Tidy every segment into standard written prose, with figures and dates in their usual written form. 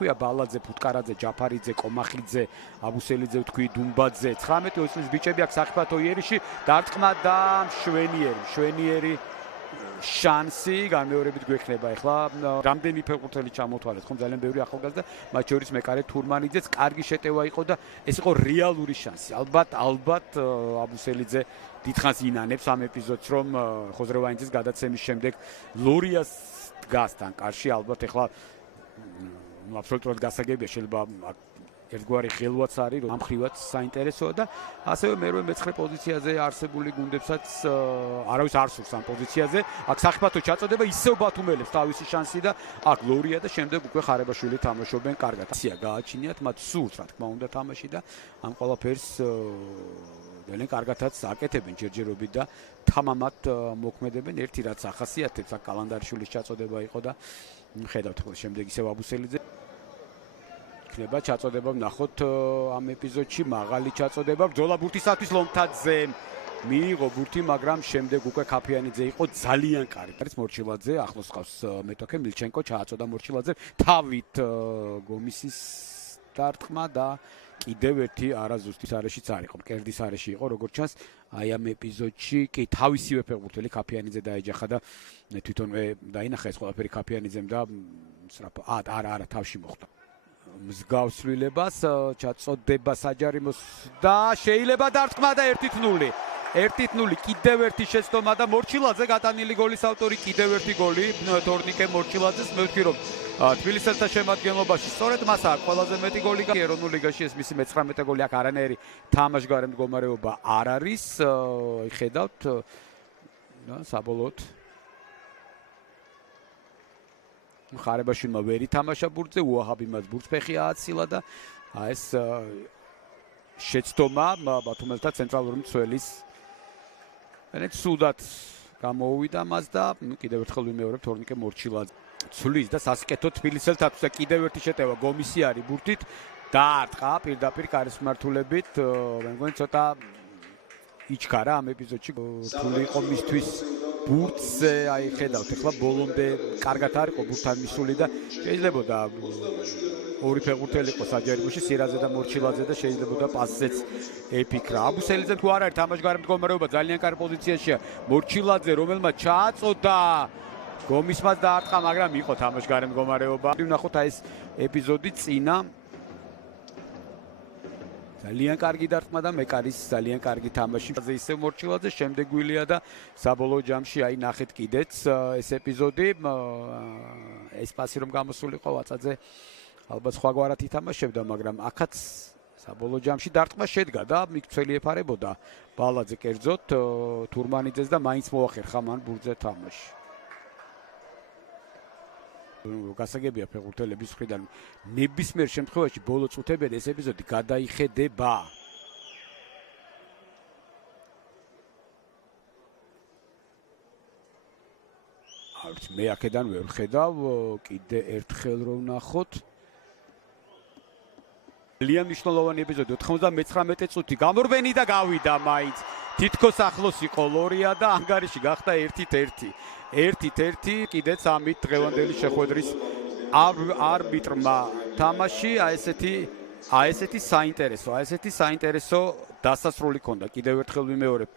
ქვია ბალაძე, ფუტკარაძე, ჯაფარიძე, კომახიძე, აბუსელიძე თქვი, დუმბაძე, 19 წლის ბიჭები აქ საფათო იერიში დარტყმა და მშვენიერი შანსი განმეორებით გვექნება ახლა რამდენი ფეხბურთელი ჩამოთვალეთ ხომ ძალიან ბევრი ახალგაზრდა მათ შორის მეკარე თურმანიძეც კარგი შეტევა იყო და ეს იყო რეალური შანსი ალბათ აბუსელიძე დიდხანს ინანებს ამ ეპიზოდს რომ ხოზრევაინძის გადაცემის შემდეგ ლორიას დგას თან კარში ალბათ ახლა აბსოლუტურად გასაგებია შეიძლება ერთგვარი ხელვაც არის რომ ამხრივაც საინტერესოა და ასევე მერვე მეცხრე პოზიციაზე არსებული გუნდებსაც არავის არ სურს ამ პოზიციაზე აქ საფათო ჩაწოდება ისევ ბათუმელებს თავისი შანსი და აქ ლორია და შემდეგ უკვე ხარებაშვილი თამაშობენ კარგად აცია გააჩინიათ მათ სურს რა თქმა უნდა თამაში და ამ ყველაფერს ძალიან კარგადაც აკეთებენ ჯერჯერობით და თამამად მოქმედებენ ერთი რაც ახასიათებს აქ კალანდარიშვილის ჩაწოდება იყო და ხედავთ ხოლმე შემდეგ ისევ აბუსელიძე იქნება ჩაწოდება ვნახოთ ამ ეპიზოდში მაღალი ჩაწოდება ბრძოლა ბურთისათვის ლომთაძე მიიღო ბურთი მაგრამ შემდეგ უკვე ქაფიანიძე იყო ძალიან კარგი არის მორჩილაძე ახლოს ყავს მეტოქე მილჩენკო ჩააწოდა მორჩილაძე თავით გომისის დარტყმა და კიდევ ერთი არაზუსტის არეშიც არ იყო მკერდის არეში იყო როგორც ჩანს აი ამ ეპიზოდში კი თავისივე ფეხბურთელი ქაფიანიძე დაეჯახა და თვითონვე დაინახა ეს ყველაფერი ქაფიანიძემ და არა თავში მოხდა მსგავსლილებას ჩაწოდება საჯარიმოს და შეიძლება დარტყმა და 1-0 კიდევ ერთი შეცდომა და მორჩილაძე გატანილი გოლის ავტორი კიდევ ერთი გოლი თორნიკე მორჩილაძეს მე ვთქვი რომ თბილისელთა შემადგენლობაში სწორედ მას აქვს ყველაზე მეტი გოლი ეროვნულ ლიგაში ეს მისი მე-19 გოლი აქ არანაირი თამაშგარე მდგომარეობა არ არის ხედავთ და საბოლოოდ ხარებაშვილმა ვერ ითამაშა ბურთზე უაჰაბი მას ბურთფეხი ააცილა და ეს შეცდომა ბათუმელთა ცენტრალური მცველის ცუდად გამოუვიდა მას და კიდევ ერთხელ ვიმეორებ თორნიკე მორჩილაძე ცვლის და სასკეთო თბილისელთათვის და კიდევ ერთი შეტევა გომისი არის ბურთით დაარტყა პირდაპირ კარის მმართველობით მე მგონი ცოტა იჩქარა ამ ეპიზოდში რთული იყო მისთვის ბურთზე აი ხედავთ ახლა ბოლომდე კარგად არ იყო ბურთთან მისული და შეიძლებოდა ორი ფეხბურთელი იყო საჯარიმოში სირაძე და მორჩილაძე და შეიძლებოდა პასზეც ეფიქრა აბუსელიძე თუ არ არის თამაშგარე მდგომარეობა ძალიან კარგი პოზიციაშია მორჩილაძე რომელმაც ჩააწოდა გომისმაც დაარტყა მაგრამ იყო თამაშგარე მდგომარეობა ვნახოთ აი ეს ეპიზოდი წინა ძალიან კარგი დარტყმა და მეკარის ძალიან კარგი თამაში ისევ მორჩილაძე შემდეგ გვილია და საბოლოო ჯამში აი ნახეთ კიდეც ეს ეპიზოდი ეს პასი რომ გამოსულიყო ვაწაძე ალბათ სხვაგვარად ითამაშებდა მაგრამ აქაც საბოლოო ჯამში დარტყმა შედგა და მიქცელი ეფარებოდა ბალაძე კერძოდ თურმანიძეს და მაინც მოახერხა მან ბურთზე თამაში გასაგებია ფეხბურთელების მხრიდან ნებისმიერ შემთხვევაში ბოლო წუთებად ეს ეპიზოდი გადაიხედება არც მე აქედან ვერ ხედავ კიდე ერთხელ რომ ვნახოთ ძალიან მნიშვნელოვანი ეპიზოდი 99 წუთი გამორბენი და გავიდა მაინც თითქოს ახლოს იყო ლორია და ანგარიში გახდა 1-1 კიდეც ამით დღევანდელი შეხვედრის არბიტრმა თამაში აი ესეთი საინტერესო დასასრული ქონდა კიდევ ერთხელ ვიმეორებ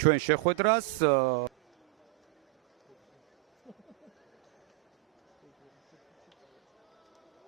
ჩვენ შეხვედრას